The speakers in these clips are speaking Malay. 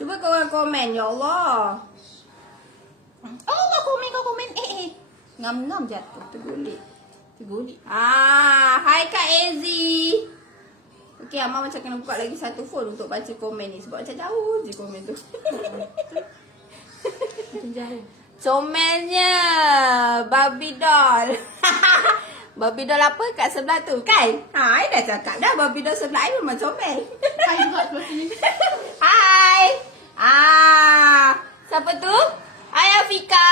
Cuba korang komen. Ya Allah. Oh, kau komen. Ngam-ngam jatuh. Tergulik. Hai Kak Ezi. Okey, Amar macam kena buka lagi satu phone untuk baca komen ni. Sebab macam jauh je komen tu. Macam jauh. Comelnya Barbie doll. Barbie doll apa kat sebelah tu kan? I dah cakap dah Barbie doll sebelah I memang comel. Hai juga sebelah sini. Hai. Siapa tu? Hai Afika.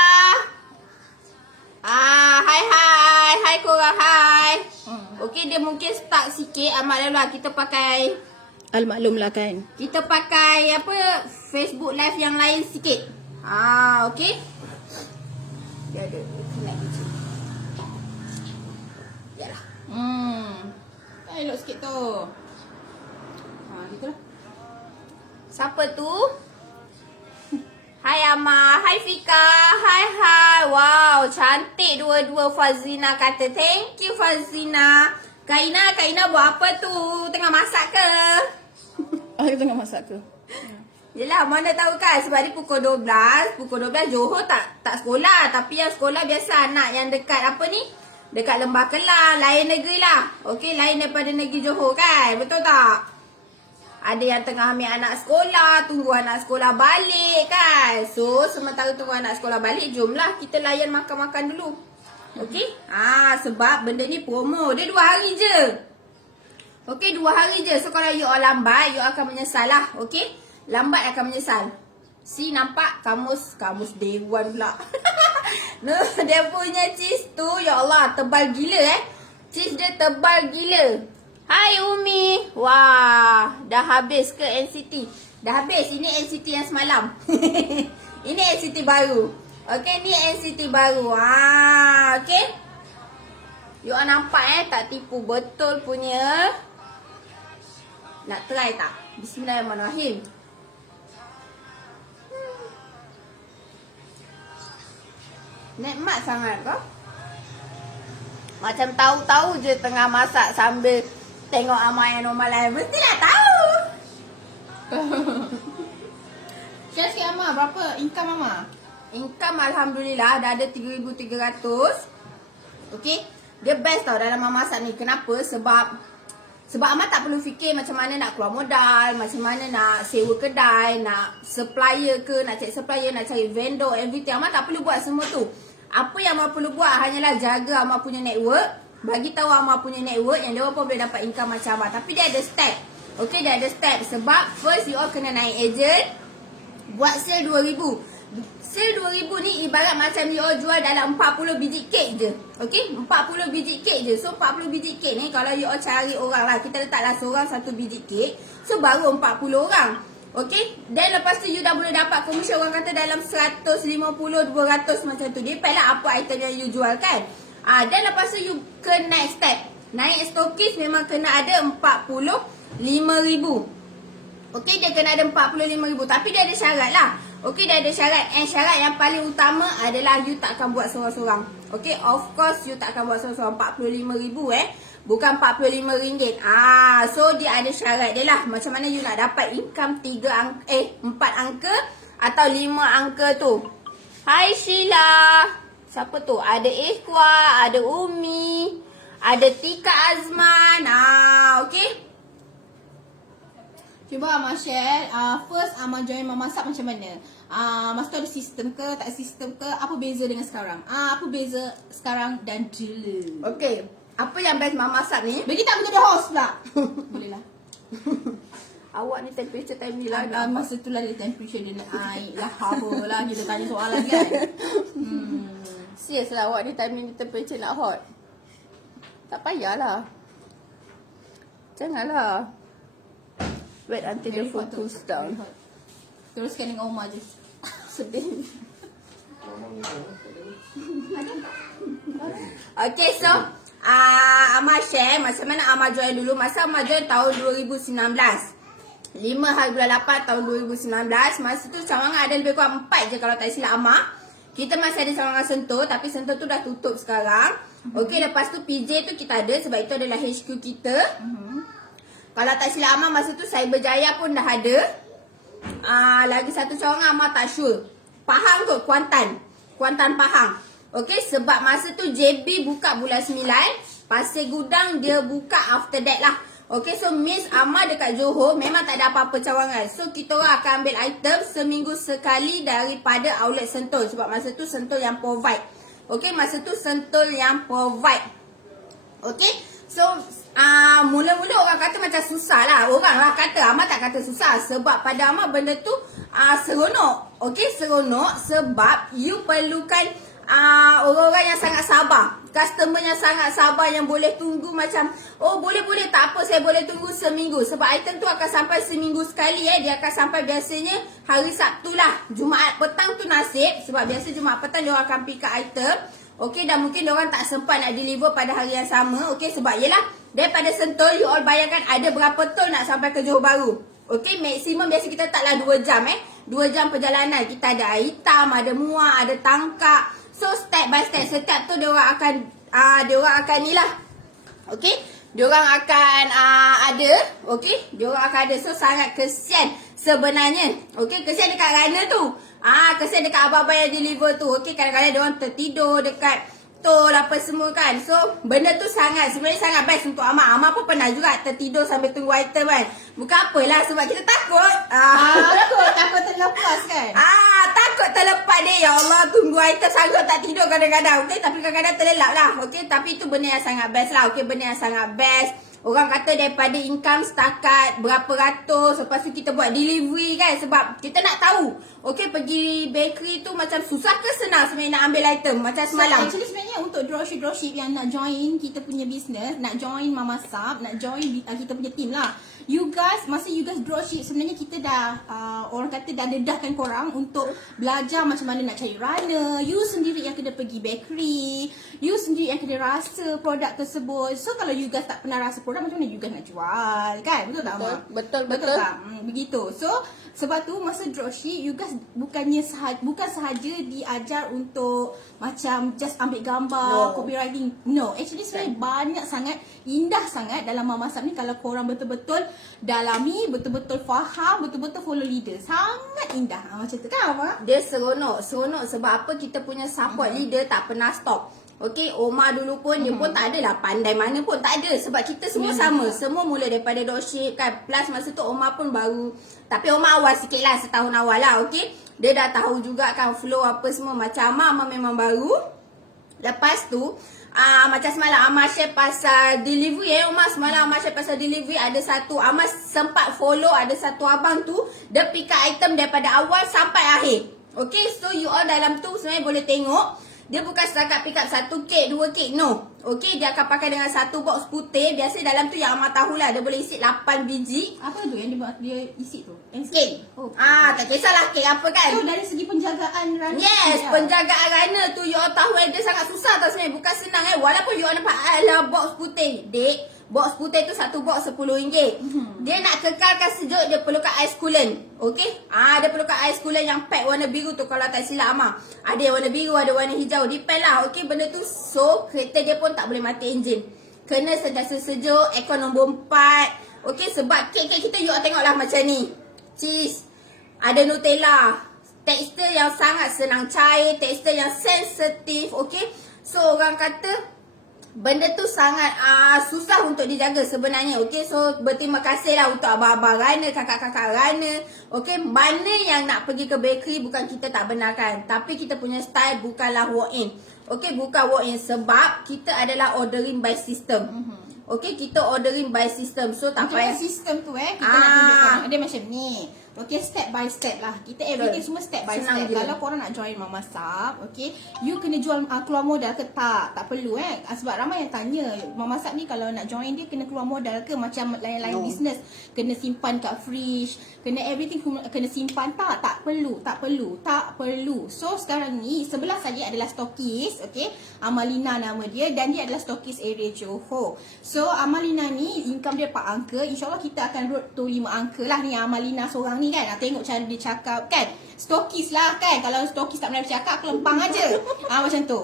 Hai korang, hai. Okey, dia mungkin stuck sikit. Amat lah kita pakai Al-maklum lah kan. kita pakai apa Facebook live yang lain sikit. Okey. Dia ada connect je. Yalah. Elok sikit tu. Gitu lah. Siapa tu? Hai Amma, hai Fika, hai. Wow, cantik dua-dua. Fazina kata thank you Fazina. Kaina buat apa tu? Tengah masak ke? Kita tengah masak ke? Yelah, mana tahu kan sebab dia pukul 12 Johor tak sekolah. Tapi yang sekolah biasa anak yang dekat apa ni? Dekat Lembah Kelang, lain negeri lah. Okey, lain daripada negeri Johor kan? Betul tak? Ada yang tengah ambil anak sekolah, tunggu anak sekolah balik kan. So, sementara tunggu anak sekolah balik, jomlah kita layan makan-makan dulu. Okey? Sebab benda ni promo. Dia 2 hari je. Okey, 2 hari je. So, kalau you all lambat, you akan menyesal lah. Okey? Lambat akan menyesal. Si nampak kamus dewan pula. No, dia punya cheese tu, ya Allah, tebal gila Cheese dia tebal gila. Hai Umi. Wah, dah habis ke NCT? Dah habis. Ini NCT yang semalam. Ini NCT baru. Okey, ni NCT baru. Okey. You all nampak tak tipu betul punya. Nak try tak? Bismillahirrahmanirrahim. Nikmat sangat kau. Macam tahu-tahu je tengah masak sambil tengok Amar yang normal lain. Mestilah tahu. Share sikit Amma, berapa income Amma? Income Alhamdulillah dah ada 3,300. Okey. Dia best tau dalam memasak ni. Kenapa? Sebab Amar tak perlu fikir macam mana nak keluar modal, macam mana nak sewa kedai, nak supplier ke, nak cari supplier, nak cari vendor, everything. Amar tak perlu buat semua tu. Apa yang Amar perlu buat hanyalah jaga Amar punya network. Bagi tahu Amar punya network yang dia pun boleh dapat income macam Amar. Tapi dia ada step. Okey, dia ada step. Sebab first you all kena naik agent. Buat sale 2,000. Sale 2,000 ni ibarat macam you all jual dalam 40 biji kek je. Okey, 40 biji kek je. So 40 biji kek ni kalau you all cari orang lah, kita letaklah seorang 1 biji kek. So baru 40 orang. Okey, dan lepas tu you dah boleh dapat komisen orang kata dalam 150, 200 macam tu. Depend lah apa item yang you jual kan. Dan lepas tu you ke next step. Naik stokis memang kena ada 45,000. Okey, dia kena ada 45,000. Tapi dia ada syarat lah. Okey, dia ada syarat. And syarat yang paling utama adalah you tak akan buat seorang-seorang. Okey, of course you tak akan buat seorang-seorang. 45,000 bukan RM45. So dia ada syarat dia lah. Macam mana you nak dapat income 4 angka atau 5 angka tu. Hai Sheila. Siapa tu? Ada Ikhwa, ada Umi, ada Tika Azman. Okey. Cuba Amma share. First Amma join memasak macam mana? Masa tu ada sistem ke, tak sistem ke? Apa beza dengan sekarang? Apa beza sekarang dan dulu? Okey. Apa yang best memasak ni? Bagi tak betul dia host pula. Boleh lah. Awak ni temperature time ni lah. Masa tu lah dia temperature dia naik lah. Apa lah kita tanya soalan kan. Serius lah awak ni time ni temperature nak hot. Tak payahlah. Janganlah. Wait until the food cools down. Teruskan dengan Omar je. Sedih. Okay, so Amar share macam mana Amar join dulu. Masa Amar join tahun 2019, 5 hari bulan 8 tahun 2019. Masa tu cawangan ada lebih kurang 4 je kalau tak silap Amar. Kita masih ada cawangan Sentul, tapi Sentul tu dah tutup sekarang. Okey, lepas tu PJ tu kita ada sebab itu adalah HQ kita. Kalau tak silap Amar masa tu Cyberjaya pun dah ada. lagi satu cawangan Amar tak sure. Pahang kot, Kuantan Pahang. Okay, sebab masa tu JB buka bulan 9, Pasir Gudang dia buka after that lah. Okay, so Miss Amar dekat Johor memang tak ada apa-apa cawangan. So kita orang akan ambil item seminggu sekali daripada outlet Sentul. Sebab masa tu Sentul yang provide. Okay, masa tu Sentul yang provide. Okay, so mula-mula orang kata macam susah lah. Orang lah kata, Amar tak kata susah. Sebab pada Amar benda tu seronok. Okay, seronok sebab you perlukan orang-orang yang sangat sabar. Customer yang sangat sabar, yang boleh tunggu macam, oh boleh tak apa, saya boleh tunggu seminggu. Sebab item tu akan sampai seminggu sekali. Dia akan sampai biasanya hari Sabtu lah. Jumaat petang tu nasib. Sebab biasa Jumaat petang dia orang akan pick up item. Okay, dan mungkin dia orang tak sempat nak deliver pada hari yang sama. Okay, sebab yelah, daripada Sentul, you all bayangkan ada berapa tol nak sampai ke Johor Bahru. Okay, maksimum biasa kita taklah 2 jam 2 jam perjalanan. Kita ada air hitam, ada muar, ada tangkap. So step by step, setiap tu diorang akan ni lah. Okay, diorang akan ada. Okay, diorang akan ada. So sangat kesian sebenarnya. Okay, kesian dekat runner tu. Kesian dekat abang-abang yang deliver tu. Okay, kadang-kadang diorang tertidur dekat tol apa semua kan. So benda tu sebenarnya sangat best untuk Amar. Amar pun pernah juga tertidur sambil tunggu item kan. Bukan apalah, sebab kita takut. Takut terlepas kan. Takut terlepas dia. Ya Allah, tunggu item sanggup tak tidur kadang-kadang. Okay, tapi kadang-kadang terlelap lah. Okay, tapi tu benda yang sangat best lah. Okay, benda yang sangat best. Orang kata daripada income setakat berapa ratus, lepas tu kita buat delivery kan. Sebab kita nak tahu, okay, pergi bakery tu macam susah ke senang sebenarnya nak ambil item. Macam semalam. Actually sebenarnya untuk dropship yang nak join kita punya business, nak join Mama Sap, nak join kita punya team lah. You guys, masa you guys dropship, sebenarnya kita dah orang kata dah dedahkan korang untuk belajar macam mana nak cari runner. You sendiri yang kena pergi bakery, you sendiri yang kena rasa produk tersebut. So kalau you guys tak pernah rasa produk, macam mana you guys nak jual kan? Betul tak Mak? Betul. Tak? Begitu. So sebab tu masa dropship, you guys bukan sahaja diajar untuk macam just ambil gambar, copywriting. No, actually sebenarnya banyak sangat, indah sangat dalam Mama Sap ni kalau korang betul-betul dalami, betul-betul faham, betul-betul follow leader. Sangat indah. Macam tu kan Mama? Dia seronok sebab apa, kita punya support leader tak pernah stop. Okay, Omar dulu pun dia pun tak adalah pandai mana pun, tak ada. Sebab kita semua sama. Semua mula daripada dropship kan. Plus masa tu Omar pun baru. Tapi Omar awal sikit lah, setahun awal lah. Okay, dia dah tahu juga kan flow apa semua. Macam Amar memang baru. Lepas tu macam semalam Amar share pasal delivery Omar semalam Amar share pasal delivery. Ada satu, Amar sempat follow, ada satu abang tu, dia pick up item daripada awal sampai akhir. Okay, so you all dalam tu sebenarnya boleh tengok. Dia bukan setakat pick up 1 kek, 2 kek, no. Okay, dia akan pakai dengan satu box putih. Biasa dalam tu yang Amar tahulah, dia boleh isi 8 biji. Apa tu yang dia isi tu? Kek. Tak kisahlah kek apa kan. So dari segi penjagaan runner. Yes, penjagaan runner tu you all tahu dia sangat susah tau sebenarnya. Bukan senang Walaupun you all nampak box putih. Dek, box putih tu satu box RM10. Dia nak kekalkan sejuk, dia perlukan ais coolant. Okay, dia perlukan ais coolant yang pack warna biru tu kalau tak silap Amar. Ada yang warna biru, ada warna hijau. Depend lah. Okay, benda tu. So kereta dia pun tak boleh mati enjin. Kena sentiasa sejuk. Aircon nombor 4. Okay, sebab kek-kek kita you all tengok lah macam ni. Cheese, ada Nutella. Tekstur yang sangat senang cair, tekstur yang sensitif. Okay, so orang kata benda tu sangat susah untuk dijaga sebenarnya. Okay, so berterima kasih lah untuk abang-abang runner, kakak-kakak runner. Okay, mana yang nak pergi ke bakery bukan kita tak benarkan, tapi kita punya style bukanlah walk-in. Okay, bukan walk-in sebab kita adalah ordering by system. Okay, kita ordering by system. So tak payah sistem tu kita nak tunjukkan. Dia macam ni. Okay, step by step lah. Kita everything semua step by senang step. je. Kalau korang nak join Mama Sap, okay, you kena jual keluar modal ke tak? Tak perlu sebab ramai yang tanya, Mama Sap ni kalau nak join dia kena keluar modal ke macam lain-lain business? Kena simpan kat fridge, kena everything kena simpan tak? Tak perlu. So sekarang ni sebelah saja adalah stokis, okay? Amalina nama dia dan dia adalah stokis area Johor. So Amalina ni income dia 4 angka. InsyaAllah kita akan road to 5 angka lah ni Amalina seorang ni. ni kan, tengok cara dia cakap kan. Stokis lah kan. Kalau stokis tak pernah bercakap, aku lempang aja. Macam tu.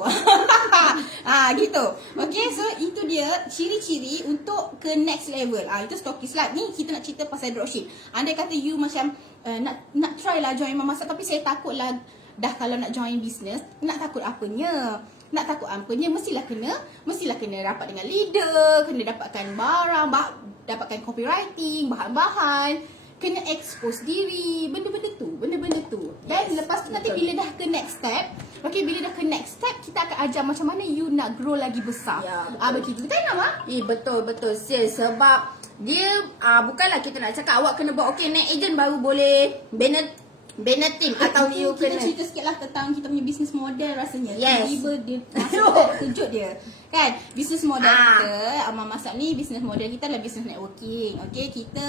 Gitu. Okay, so itu dia ciri-ciri untuk ke next level. Itu stokis lah. Ni kita nak cerita pasal dropship. Andai kata you macam nak try lah join Mama Sap, tapi saya takut lah dah kalau nak join business, nak takut apanya? Nak takut apanya? Mestilah kena rapat dengan leader, kena dapatkan barang, dapatkan copywriting, bahan-bahan, kena expose diri, benda-benda tu. Dan lepas tu nanti bila dah ke next step, okay, bila dah ke next step, kita akan ajar macam mana you nak grow lagi besar. Ya, betul. Begitu. Betul tak, Mak? Betul sis. Sebab dia bukanlah kita nak cakap awak kena buat okay naik agent baru boleh banner team atau you kita kena cerita sikit lah tentang kita punya business model rasanya. Yes. Tiba-tiba dia masuk kejut dia. Kan? Business model kita, Mama Sap ni business model kita adalah business networking. Okay, kita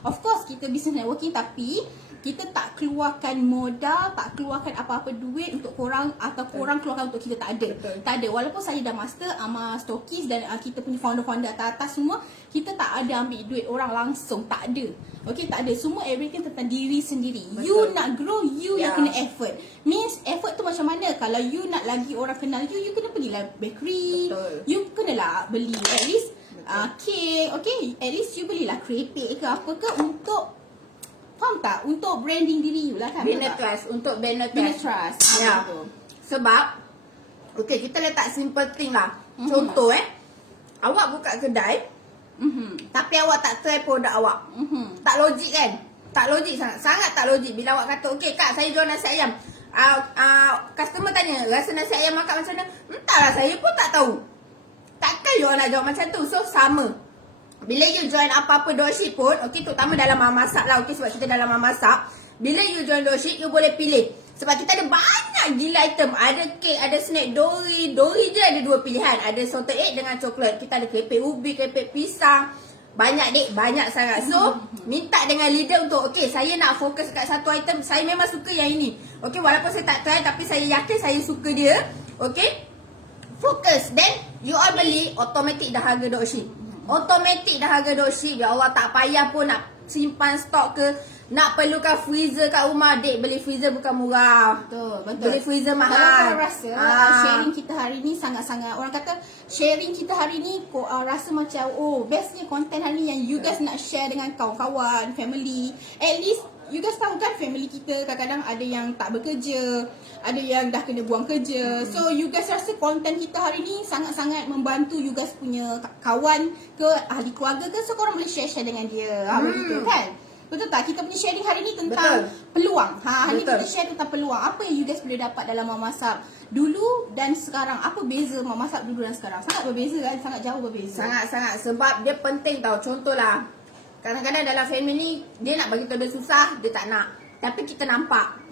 of course kita business networking, tapi kita tak keluarkan modal, tak keluarkan apa-apa duit untuk korang atau korang keluarkan untuk kita, tak ada. Betul. Tak ada. Walaupun saya dah master ama stokis dan kita punya founder-founder atas semua, kita tak ada ambil duit orang langsung, tak ada. Okay, tak ada. Semua everything tentang diri sendiri. Betul. You nak grow, you yang kena effort. Means effort tu macam mana? Kalau you nak lagi orang kenal you kena pergilah bakery. Betul. You kenalah beli at least cake. Okay, at least you belilah keripik ke apa ke untuk, faham tak? Untuk branding diri you lah kan. banner trust, untuk banner Business trust. trust. Ya. Betul. Sebab okay, kita letak simple thing lah. Contoh awak buka kedai, tapi awak tak try produk awak. Tak logik kan? Tak logik sangat. Sangat tak logik. Bila awak kata, okay kak, saya jual nasi ayam. Customer tanya, rasa nasi ayam makan macam mana? Entahlah, saya pun tak tahu. Takkan you nak jawab macam tu. So, sama. Bila you join apa-apa dropship pun, okay, terutama dalam Mama Sap lah, okay, sebab kita dalam Mama Sap. Bila you join dropship, you boleh pilih. Sebab kita ada banyak gila item. Ada kek, ada snack, dori. Dori je ada 2 pilihan. Ada salted egg dengan coklat. Kita ada keripik ubi, keripik pisang. Banyak dek, banyak sangat. So, minta dengan leader untuk, okay, saya nak fokus kat satu item. Saya memang suka yang ini. Okay, walaupun saya tak try, tapi saya yakin saya suka dia. Okay, fokus. Then, you all beli, automatic dah harga dropship. Automatic dah harga dropship. Ya Allah, tak payah pun nak simpan stok ke, nak perlukan freezer kat rumah. Dek, beli freezer bukan murah. Betul. Beli freezer Kalau mahal. korang rasa sharing kita hari ni sangat-sangat, orang kata sharing kita hari ni rasa macam bestnya content hari ni yang you guys nak share dengan kawan-kawan, family. At least you guys tahu kan family kita kadang-kadang ada yang tak bekerja, ada yang dah kena buang kerja. So you guys rasa konten kita hari ni sangat-sangat membantu you guys punya kawan ke, ahli keluarga ke, so korang boleh share-share dengan dia. Begitu kan? Betul tak? Kita punya sharing hari ni tentang peluang. Hari ni kita share tentang peluang. Apa yang you guys boleh dapat dalam Mama Sap dulu dan sekarang. Apa beza Mama Sap dulu dan sekarang? Sangat berbeza kan? Sangat jauh berbeza. Sangat-sangat. Sebab dia penting tau. Contohlah, kadang-kadang dalam family ni, dia nak bagi tahu dia susah, dia tak nak. Tapi kita nampak.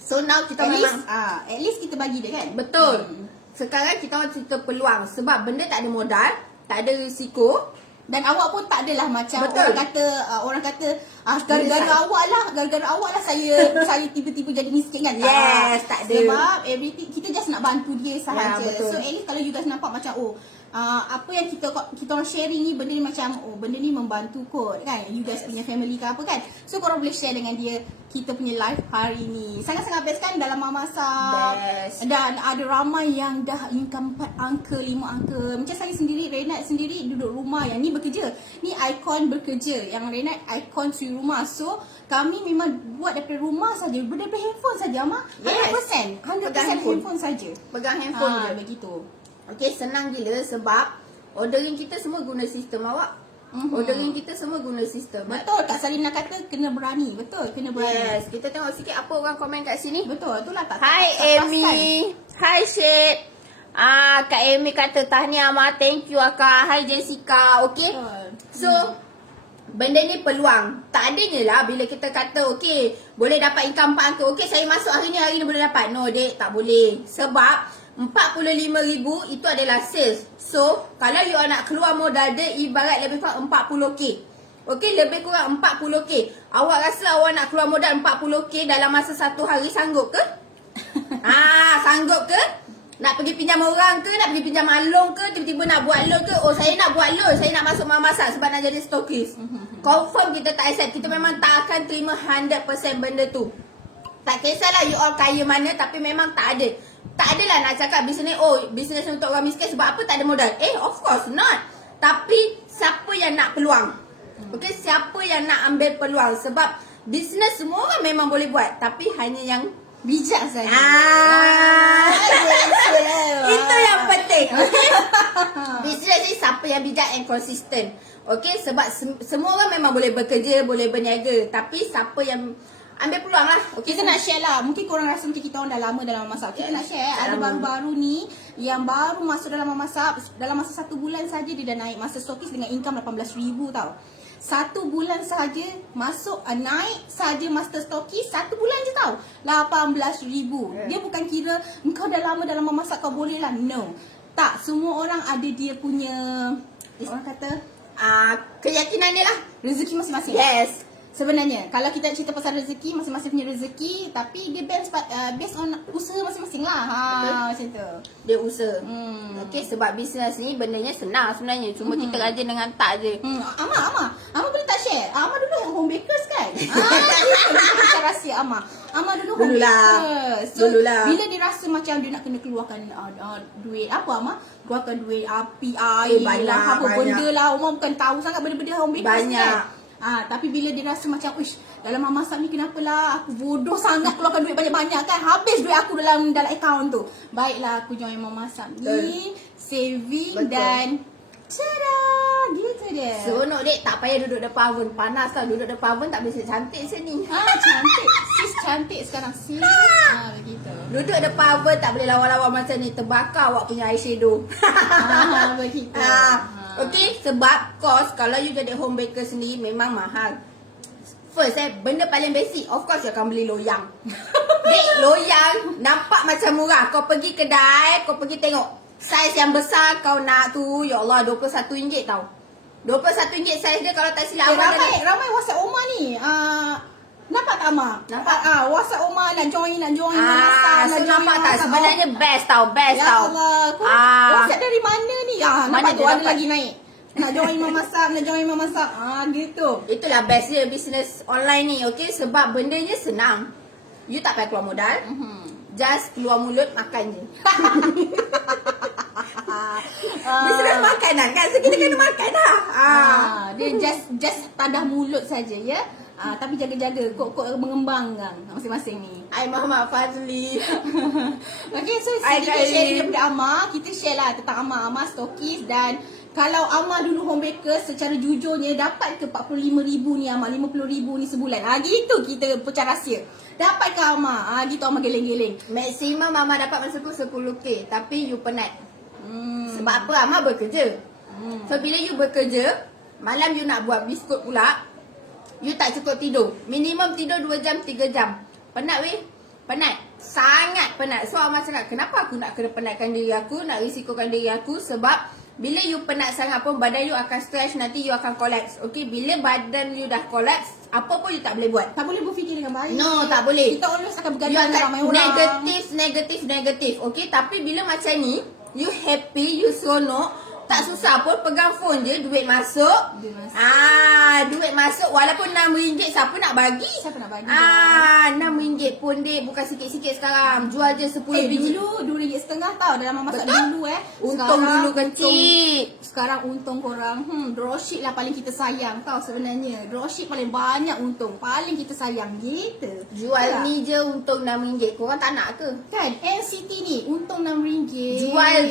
So now kita at least kita bagi dia kan? Betul. Sekarang kita orang cerita peluang. Sebab benda tak ada modal, tak ada risiko. Dan awak pun tak adalah macam Betul. orang kata gara-gara awak lah saya tiba-tiba jadi miskin kan. Yes, tak ada. Sebab everything kita just nak bantu dia sahaja. betul. So at least kalau you guys nampak macam apa yang kita orang sharing ni, benda ni macam benda ni membantu kot kan, you guys punya family ke apa kan. So korang boleh share dengan dia kita punya live hari ni. Sangat-sangat best kan dalam Mama Sap. Best. Dan ada ramai yang dah income 4 angka, 5 angka. Macam saya sendiri, Renat sendiri duduk rumah, yang ni bekerja. Ni Icon bekerja, yang Renat Icon suri rumah. So kami memang buat daripada rumah saja, daripada handphone saja, Mak. 100%, 100% handphone saja. Pegang handphone je. Begitu. Okay, senang gila sebab ordering kita semua guna sistem awak. Ordering kita semua guna sistem. Betul, Kak Salina kata kena berani. Betul, kena berani. Yes, kita tengok sikit apa orang komen kat sini. Betul, itulah tak. Hai Amy. Hai Syed. Kak Amy kata tahniah Ma, thank you Kak. Hai Jessica. Okay. So, benda ni peluang. Tak adanya lah bila kita kata okay, boleh dapat income 4 angka. Okay, saya masuk hari ni boleh dapat. No dek, tak boleh. Sebab 45,000 itu adalah sales. So, kalau you nak keluar modal dia ibarat lebih kurang 40k. Okay, lebih kurang 40k. Awak rasa awak nak keluar modal 40k dalam masa 1 hari, sanggup ke? Sanggup ke? Nak pergi pinjam orang ke? Nak pergi pinjam along ke? Tiba-tiba nak buat loan ke? Oh, saya nak buat loan. Saya nak masuk Mama Sap sebab nak jadi stokis. Confirm kita tak accept. Kita memang tak akan terima 100% benda tu. Tak kisahlah you all kaya mana, tapi memang tak ada. Tak adalah nak cakap bisnes bisnes untuk orang miskin sebab apa tak ada modal. Of course not. Tapi siapa yang nak peluang? Okay, siapa yang nak ambil peluang? Sebab bisnes semua orang memang boleh buat, tapi hanya yang Bijak saja. Itu yang penting. Okay? Bisnes ni siapa yang bijak and consistent. Okay, sebab semua orang memang boleh bekerja, boleh berniaga, tapi siapa yang ambil peluang lah. Okay, Kita nak share lah. Mungkin korang rasa mungkin kita orang dah lama dalam memasak. Kita nak share. Ada baru-baru ni yang baru masuk dalam memasak. Dalam masa 1 bulan saja dia dah naik. Masa stokis dengan income 18,000 tau. 1 bulan saja masuk naik saja master stokis 1 bulan je tau. 18,000. Dia bukan kira kau dah lama dalam memasak kau boleh lah. No. Tak, semua orang ada dia punya orang kata keyakinan dia lah. rezeki masing-masing. Yes. Sebenarnya kalau kita cerita pasal rezeki, masing-masing punya rezeki, tapi dia based on usaha masing-masing lah. Macam tu. Dia usaha. Okay, sebab bisnes ni bendanya senang sebenarnya. Cuma kita rajin dengan tak je. Ama boleh tak share? Ama dulu home bakers kan? Itu macam rahsia Ama. Ama dulu home bakers. So, bila dia rasa macam dia nak kena keluarkan duit apa Ama? Keluarkan duit api, air, banyak. benda lah. Oma bukan tahu sangat benda-benda home bakers Banyak. kan? Tapi bila dia rasa macam uish, dalam memasak ni kenapalah aku bodoh sangat keluarkan duit banyak-banyak kan, habis duit aku dalam akaun tu. Baiklah aku join memasak ni, saving. Betul. Dan tada, gitu dia. Seronok dek, tak payah duduk depan oven. Panas tau, duduk depan oven tak boleh cantik sini. Cantik. Sis cantik sekarang sis. Begitu. Duduk depan oven tak boleh lawa-lawa macam ni, terbakar awak punya eyeshadow. Begitu. Okay, sebab cost kalau you jadi home baker sendiri memang mahal. First benda paling basic, of course you akan beli loyang. Dek, loyang nampak macam murah. Kau pergi kedai, kau pergi tengok saiz yang besar kau nak tu, ya Allah, RM21 tau. RM21 saiz dia kalau tak silap. Ramai WhatsApp Oma ni. Nampak tak Ama? Nampak. WhatsApp Oma nak join memasak. Nampak tak? Sebenarnya best tau. Ya Allah, kau WhatsApp dari mana ni? Nampak tu ada lagi naik. Nak join memasak. Gitu. Itulah best dia bisnes online ni, okay? Sebab bendanya senang. You tak payah keluar modal. Just keluar mulut, makan je. Bisnes makanan kan? So kita kena makan dah. Dia just tadah mulut saja ya. Tapi jaga-jaga kok mengembangkan masing-masing ni. I Muhammad Fazli. Okay, so sedikit share daripada Ama. Kita share lah tentang Ama stokis. Dan kalau Ama dulu home baker secara jujurnya dapat ke 45,000 ni Ama, 50,000 ni sebulan. Gitu kita pecah rahsia. Dapat ke Ama? Gitu Ama geleng-geleng. Maksimum Mama dapat masa tu 10K. Tapi you penat. Sebab apa? Ama bekerja. So bila you bekerja, malam you nak buat biskut pula, you tak cukup tidur. Minimum tidur 2 jam, 3 jam. Penat weh. Penat. Sangat penat. So Amar cakap, kenapa aku nak kena penatkan diri aku, nak risikokan diri aku? Sebab bila you penat sangat pun, badan you akan stretch, nanti you akan collapse. Okay, bila badan you dah collapse, apa pun you tak boleh buat. Tak boleh berfikir dengan baik. No, tak boleh. Kita always akan bergaduh You dengan ramai orang. Negatif. Okay, tapi bila macam ni, you happy, you seronok, tak susah pun, pegang phone je, duit masuk. Duit masuk walaupun RM6, siapa nak bagi? RM6 pun dek, bukan sikit-sikit sekarang. Jual je 10 biji. Dulu RM2.5 tau dalam memasak dulu Untung dulu kecil. Sekarang untung korang dropship lah paling kita sayang tau sebenarnya. Dropship paling banyak untung, paling kita sayang gitu. Jual ni je untung RM6. Korang tak nak ke? Kan NCT ni untung RM6. Jual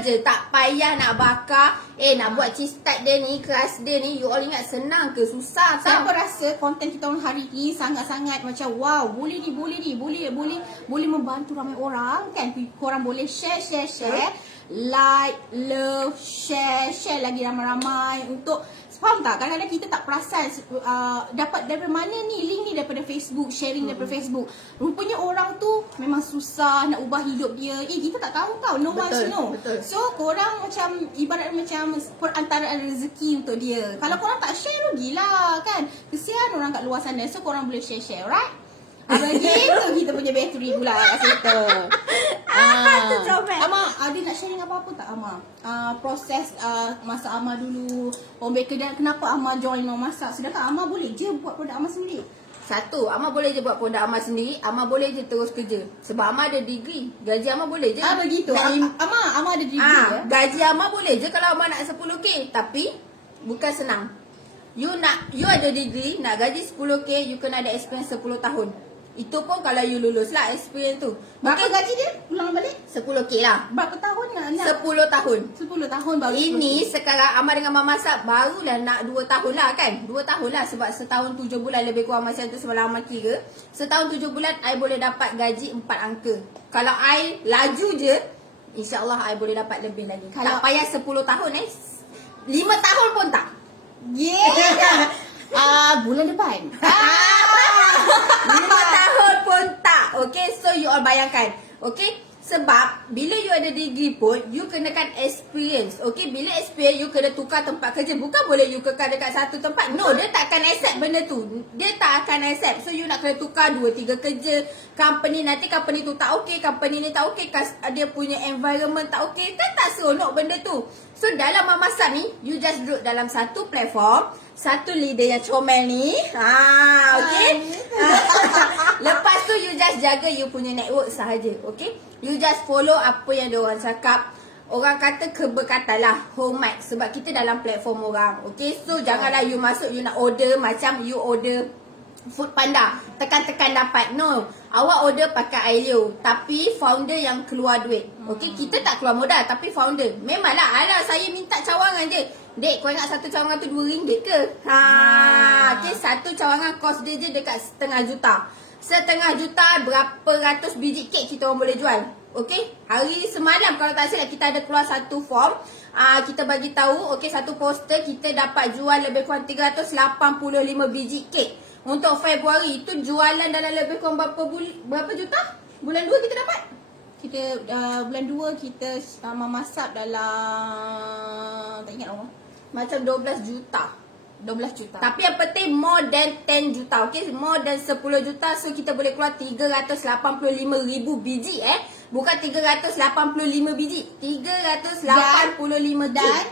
je. Tak payah nak bakar. Nak buat cheese tart dia ni, keras dia ni, you all ingat senang ke? Susah tau. Siapa rasa konten kita orang hari ni sangat-sangat macam wow, boleh membantu ramai orang kan? Korang boleh share, like, love, share lagi ramai-ramai untuk, faham tak? Kadang-kadang kita tak perasan dapat daripada mana ni, link ni daripada Facebook, sharing daripada Facebook. Rupanya orang tu memang susah nak ubah hidup dia. Kita tak tahu tau, no one know. Betul. So korang macam ibarat macam perantaraan rezeki untuk dia. Kalau korang tak share, rugilah kan. Kesian orang kat luar sana. So korang boleh share, right? Begitu kita punya bateri pula kat situ. Comel. Ama, ada nak sharing apa-apa tak Ama? Proses masak Ama dulu, homemaker, dan kenapa Ama join memasak? Sedangkan Ama boleh je buat produk Ama sendiri. Satu, Ama boleh je buat produk Ama sendiri. Ama boleh je terus kerja. Sebab Ama ada degree. Gaji Ama boleh je. Begitu. Ama ada degree ya? Gaji Ama boleh je kalau Ama nak 10k. Tapi bukan senang. You ada degree, nak gaji 10k, you kena ada experience 10 tahun. Itu pun kalau you lulus lah experience tu. Berapa gaji dia? Ulang balik? 10k lah. Berapa tahun nak? 10 tahun. 10 tahun baru. Ini sekarang Ama dengan Mama Sab barulah nak 2 tahun lah kan. 2 tahun lah sebab setahun 7 bulan lebih kurang macam tu sebab Ama kira. Setahun 7 bulan I boleh dapat gaji 4 angka. Kalau I laju je, InsyaAllah I boleh dapat lebih lagi. Tak payah 10 tahun 5 tahun pun tak. Yeah. Bulan depan. 5 tahun pun tak. Okay, so you all bayangkan. Okay, sebab bila you ada degree pun, you kenakan experience. Okay, bila experience, you kena tukar tempat kerja. Bukan boleh you kekal dekat satu tempat. No, dia tak akan accept benda tu. Dia tak akan accept. So you nak kena tukar 2-3 kerja. Company nanti company tu tak okay, company ni tak okay, dia punya environment tak okay. Kan tak seronok benda tu. So dalam memasak ni, you just duduk dalam satu platform, satu leader yang comel ni. Okay. Lepas tu you just jaga you punya network sahaja. Okay. You just follow apa yang diorang cakap. Orang kata keberkatan lah, hormat. Sebab kita dalam platform orang. Okay. So janganlah you masuk, you nak order macam you order Food Panda, tekan-tekan dapat. No, awak order pakai Ailio, tapi founder yang keluar duit. Okay, kita tak keluar modal, tapi founder. Memanglah, alah saya minta cawangan je. Dek, kau ingat satu cawangan tu RM2 ke? Okay, satu cawangan kos dia je dekat RM500,000. RM500,000, berapa ratus biji kek kita orang boleh jual. Okay, hari semalam kalau tak silap kita ada keluar satu form. Kita bagi tahu, okay, satu poster kita dapat jual lebih kurang 385 biji kek. Untuk Februari itu jualan dalam lebih kurang berapa juta? Bulan 2 kita dapat? Kita bulan 2 kita memasak dalam, tak ingat orang. Macam 12 juta. 12 juta. Tapi yang penting more than 10 juta. Okay, more than 10 juta. So kita boleh keluar 385,000 biji Bukan 385 biji, 385 dan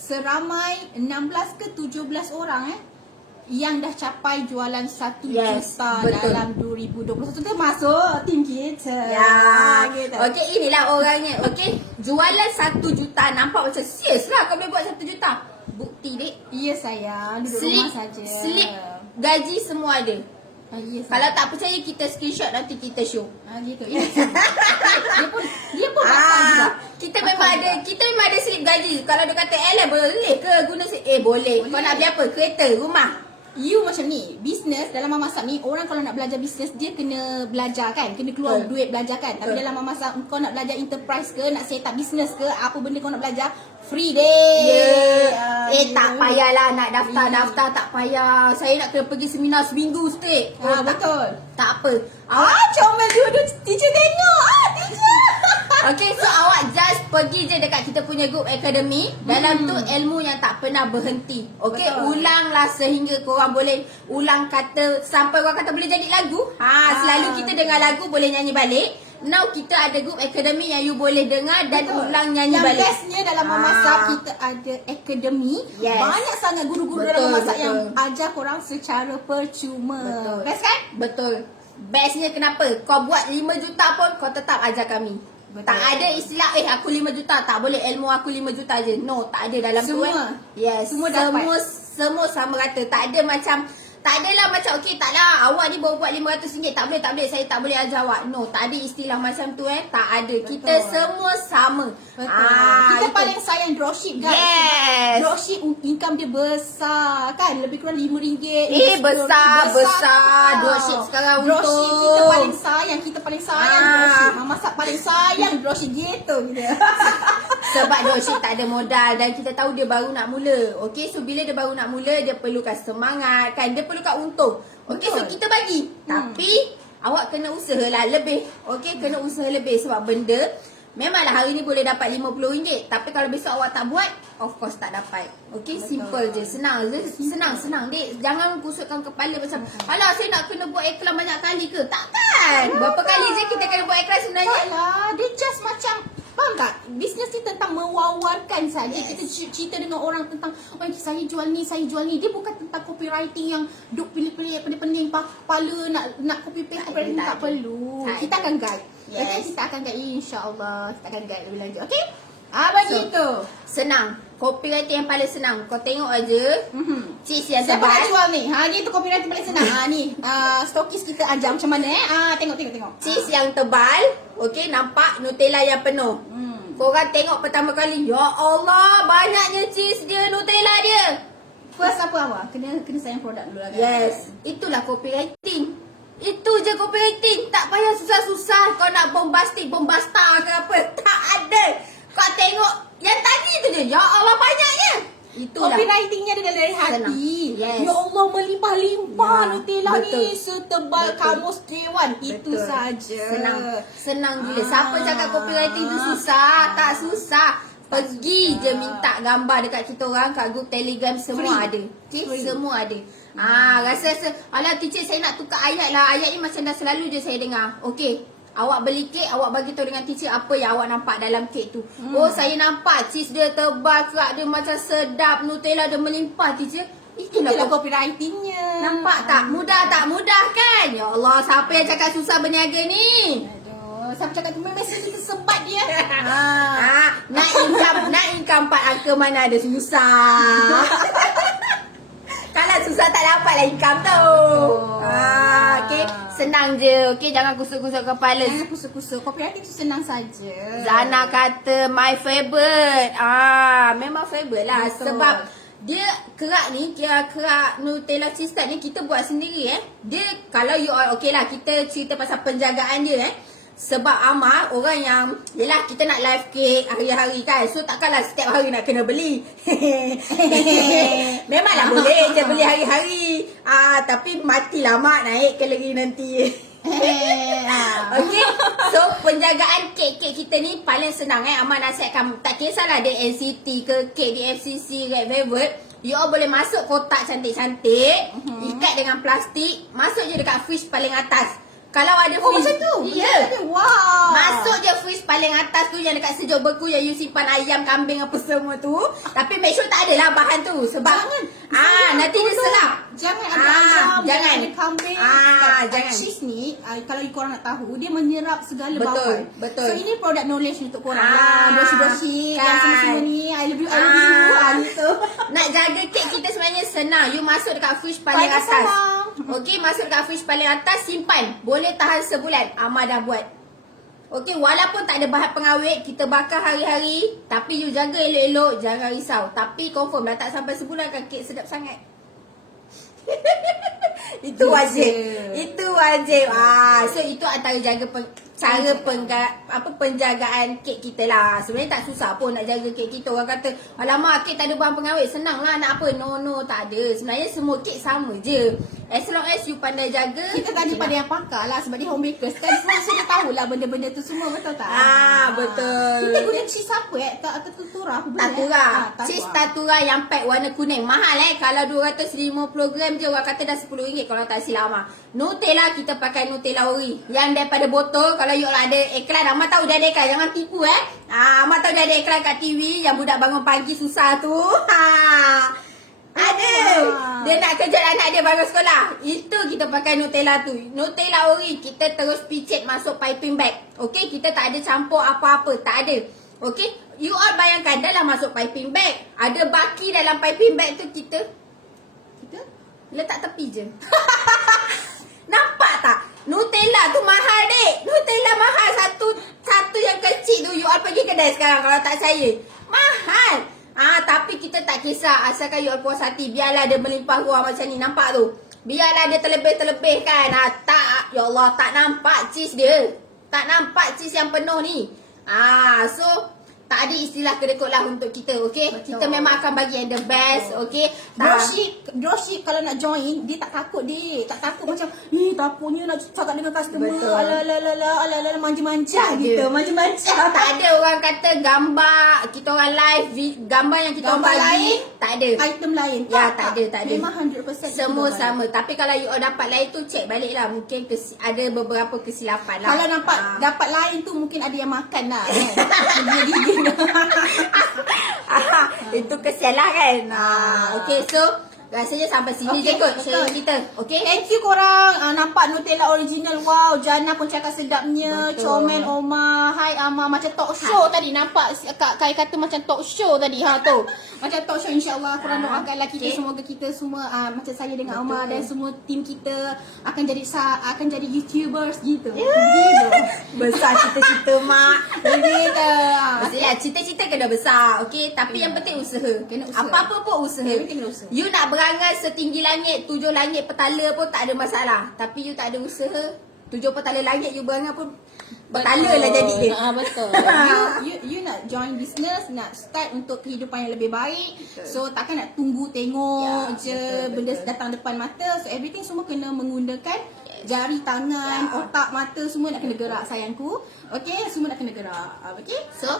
seramai 16 ke 17 orang yang dah capai jualan 1 juta betul. dalam 2021 tu masuk tim kita. Ya, gitu. Okay, inilah orangnya. Okay, jualan 1 juta nampak macam serius lah kau boleh buat 1 juta. Bukti dek. Ya sayang, duduk rumah saja. Slip gaji semua ada. Yes, kalau tak percaya kita screenshot nanti kita show. Gitu. Yes. dia pun bakal juga. Kita memang ada slip gaji. Kalau dia kata boleh ke guna slip? Boleh. Kau nak beli apa? Kereta, rumah. You macam ni, bisnes dalam memasak ni, orang kalau nak belajar bisnes dia kena belajar kan, kena keluar duit belajar kan. Tapi dalam memasak kau nak belajar enterprise ke, nak set up bisnes ke, apa benda kau nak belajar, free deh. Tak payahlah nak daftar tak payah. Saya nak kena pergi seminar seminggu straight. Betul. Tak apa. Comel dulu teacher tengok. Teacher. Okay, so awak just pergi je dekat kita punya group academy. Dalam tu ilmu yang tak pernah berhenti. Okay, ulanglah sehingga korang boleh ulang kata sampai korang kata boleh jadi lagu. Selalu kita dengar lagu boleh nyanyi balik. Now kita ada group academy yang you boleh dengar dan ulang nyanyi balik. Yang bestnya dalam memasak kita ada academy. Banyak sangat guru-guru dalam memasak yang ajar korang secara percuma. Betul. Best kan? Betul. Bestnya kenapa? Kau buat 5 juta pun kau tetap ajar kami. Betul. Tak ada istilah aku 5 juta tak boleh, ilmu aku 5 juta je. No, tak ada dalam semua. Tu Yes, semua sama rata. Tak ada macam okey taklah awak ni baru buat RM500 tak boleh saya tak boleh ajar awak. No, tak ada istilah macam tu tak ada. Betul. Kita semua sama. Kita paling sayang dropship guys. Yes. Dropship income dia besar kan, lebih kurang RM5. Besar. Dropship sekarang dropship untung. kita paling sayang dropship. Memasak paling sayang dropship gitu. Sebab dropship tak ada modal dan kita tahu dia baru nak mula. Okey, so bila dia baru nak mula dia perlukan semangat kan, dia perlukan untung. Okey, so kita bagi. Tapi awak kena usahalah lebih. Okey, kena usaha lebih sebab benda Memanglah hari ni boleh dapat RM50, tapi kalau besok awak tak buat, of course tak dapat. Okay, simple je, senang je. Senang dek. Jangan kusutkan kepala macam, alah saya nak kena buat iklan banyak kali ke? Takkan. Berapa kali je kita kena buat iklan sebenarnya? Taklah, dia just macam, faham tak? Bisnes ni tentang mewawarkan saja. Yes. Kita cerita dengan orang tentang, oh saya jual ni, saya jual ni. Dia bukan tentang copywriting yang duk pilih-pilih pening-pening kepala nak copy paste copywriting, tak perlu. Tak Kita ada. akan guide. Yes. Okay, kita akan guide, insya-Allah. Kita akan guide lebih lanjut. Okay? Begitu. Senang. Copywriting yang paling senang. Kau tengok aja. Cheese yang Siapa nak tebal. jual ni? Ni tu copywriting paling senang. Ni, stokis kita ajar macam mana Tengok. Cheese yang tebal. Okay, nampak Nutella yang penuh. Korang tengok pertama kali, ya Allah, banyaknya cheese dia, Nutella dia. First apa awak? Kena sayang produk dulu lah kan? Yes, itulah copywriting. Itu je copywriting. Tak payah susah-susah. Kau nak bombasta ke apa. Tak ada. Kau tengok yang tadi tu je. Ya Allah, banyaknya. Itulah. Copywritingnya dia dari hati. Senang. Yes. Ya Allah, melimpah-limpah Ya, Nutella betul. ni setebal Betul. kamus dewan. Itu Betul. saja. Senang gila. Siapa cakap copywriting tu susah? Tak susah. Pergi je minta gambar dekat kita orang kat grup Telegram, semua Free. ada. Okay? Free. Semua ada. Rasa alah teacher saya nak tukar ayat lah. Ayat ni macam dah selalu je saya dengar. Okey. Awak beli kek, awak bagi tahu dengan teacher apa yang awak nampak dalam kek tu. Oh, saya nampak cheese dia tebal, kerak dia macam sedap, Nutella dia melimpah, teacher. Itulah copywritingnya. Nampak tak? Mudah tak? Mudah kan? Ya Allah, siapa yang cakap susah berniaga ni? Aduh, siapa cakap tu mesti kita sebat dia. Nak income 4 angka mana ada susah. Kalau susah tak dapat lah income tu. Okay, senang je. Okay, jangan kusut-kusut kepala. Jangan kusut-kusut. Copywriting tu senang saja. Zana kata my favourite. Memang favourite lah. Betul. Sebab dia kerak ni, kerak Nutella cheese tart ni kita buat sendiri Dia kalau you all, okay lah kita cerita pasal penjagaan dia Sebab Amar orang yang, yelah kita nak live cake hari-hari kan. So takkanlah setiap hari nak kena beli. Memanglah boleh je beli hari-hari. Tapi matilah mak naik kalori nanti. Okay, so penjagaan kek-kek kita ni paling senang Amal nasihatkan, tak kisahlah dia NCT ke kek di FCC, Red Velvet, you all boleh masuk kotak cantik-cantik, ikat dengan plastik, masuk je dekat fridge paling atas. Kalau ada fridge, macam tu? ya, Wow. masuk je fridge paling atas tu yang dekat sejuk beku yang you simpan ayam, kambing apa semua tu. Tapi make sure tak adalah bahan tu sebab nanti dia serap. Jangan ada ayam, jangan ada kambing. jangan. Cheese ni, kalau korang nak tahu, dia menyerap segala Betul, bawang. betul. So ini product knowledge untuk korang lah. Dosi-dosi kan. yang semua-semua ni. I love you. Gitu. Nak jaga kek kita sebenarnya senang. You masuk dekat fridge paling Paling atas. senang. Okey, masuk dekat fridge paling atas, simpan. Boleh tahan sebulan. Amar dah buat. Okey, walaupun tak ada bahan pengawet, kita bakar hari-hari, tapi you jaga elok-elok, jangan risau. Tapi confirm dah tak sampai sebulan kan kek sedap sangat. Itu wajib. Itu wajib. So itu antara cara penjagaan kek kita lah. Sebenarnya tak susah pun nak jaga kek kita. Orang kata, alamak kek tak ada bahan pengawet, senang lah nak apa. No, tak ada. Sebenarnya semua kek sama je. As long as you pandai jaga. Kita tadi pada yang pakar lah sebab dia homebakers kan. Semua sudah tahulah benda-benda tu semua, betul tak? Betul. Kita guna cheese apa Tatura apa benda? Tatura. Cheese Tatura yang pack warna kuning. Mahal Kalau 250 gram je orang kata dah RM10 kalau tak silap Amar. Nutella kita pakai Nutella ori. Yang daripada botol. Kalau you ada iklan, Amar tahu dia ada iklan. Jangan tipu Amar tahu dia ada iklan kat TV yang budak bangun pagi susah tu. Ada. Dia nak kejut anak dia bangun sekolah. Itu kita pakai Nutella tu. Nutella ori kita terus picit masuk piping bag. Okey, kita tak ada campur apa-apa, tak ada. Okey, you all bayangkan dalam masuk piping bag, ada baki dalam piping bag tu kita letak tepi je. Nampak tak? Nutella tu mahal dek. Nutella mahal satu yang kecil tu. You all pergi kedai sekarang kalau tak percaya. Mahal. Tapi kita tak kisah asalkan you all puas hati. Biarlah dia melimpah ruah macam ni. Nampak tu? Biarlah dia terlebih-terlebih kan. Tak. Ya Allah, tak nampak cheese dia. Tak nampak cheese yang penuh ni. So Tak ada istilah kedekut lah untuk kita, okay? Betul. Kita memang akan bagi yang the best, okay? Dropship kalau nak join, dia tak takut dia. Tak takut macam, takutnya nak cakap dengan customer. Betul. Ala manja-manja gitu. Manja-manja. Tak ada orang kata gambar kita orang live, gambar yang kita orang Gambar bagi, lain, tak ada. Item lain. Ya, tak ada. Memang 100% Semua kita sama. Tapi kalau you all dapat lain tu, check balik lah. Mungkin ada beberapa kesilapan lah. kalau nampak dapat lain tu mungkin ada yang makan lah kan. Gigi-gigi. Itu kesian lah kan. Okay, so rasanya sampai sini je kot sharing kita. Okay. Thank you korang. Nampak Nutella original. Wow, Jana pun cakap sedapnya. Betul. Comel Oma. Hai Ama. Macam talk show tadi. Nampak Kak Kai kata macam talk show tadi. Tu. Macam talk show, insyaAllah. Korang doakanlah kita. Semoga kita semua macam saya dengan Ama dan semua tim kita akan jadi YouTubers gitu. Besar cita-cita mak. Begitu. Mestilah cita-cita kena besar. Okay. Tapi yang penting usaha. Kena usaha. Apa-apa pun usaha. Kena usaha. You nak berangan setinggi langit, 7 langit petala pun tak ada masalah. Tapi you tak ada usaha, 7 petala langit you berangan pun petala lah jadi dia. Betul. you nak join business, nak start untuk kehidupan yang lebih baik. Betul. So takkan nak tunggu tengok Ya, benda datang depan mata. So everything semua kena menggunakan jari, tangan, otak, mata, semua nak kena gerak sayangku. Okay, semua nak kena gerak. Okay. So,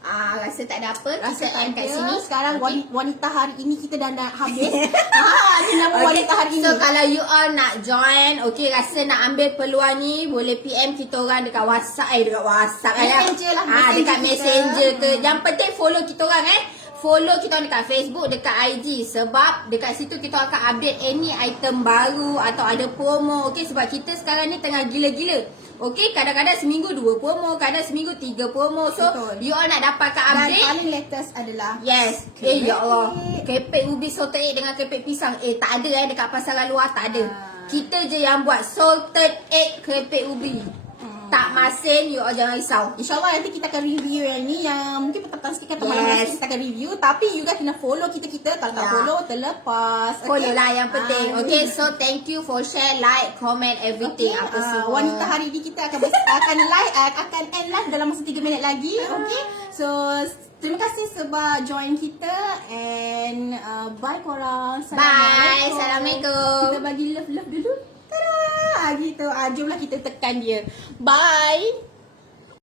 rasa tak ada apa, Rasa kita end tak kat ada. sini. Sekarang Okay. wanita hari ini kita dah nak habis. Ini nama wanita hari ini. So kalau you all nak join, okay, rasa nak ambil peluang ni, boleh PM kita orang dekat WhatsApp, Messenger lah, dekat messenger kita. Messenger ke. Yang penting follow kita orang Follow kita orang dekat Facebook, dekat IG. Sebab dekat situ kita akan update any item baru atau ada promo. Okay, sebab kita sekarang ni tengah gila-gila. Okay, kadang-kadang seminggu 2 promo, kadang seminggu 3 promo. So, Betul. you all nak dapatkan Dan update. paling latest adalah Yes. Ya Allah. Kepek ubi salted egg dengan kepek pisang. Tak ada dekat pasaran luar, tak ada. Kita je yang buat salted egg kepek ubi. Tak masin, you all jangan risau. InsyaAllah nanti kita akan review yang ni. Yang mungkin petang sikit kan malam kita akan review. Tapi you guys kena follow kita. Kalau tak follow, terlepas. Follow lah yang penting. Okay, so thank you for share, like, comment, everything. Apa semua. Wanita hari ni kita akan akan end live dalam masa 3 minit lagi. Okay. So terima kasih sebab join kita. And bye korang. Bye. Assalamualaikum. Kita bagi love dulu. Tada! Gitu. Jomlah kita tekan dia. Bye.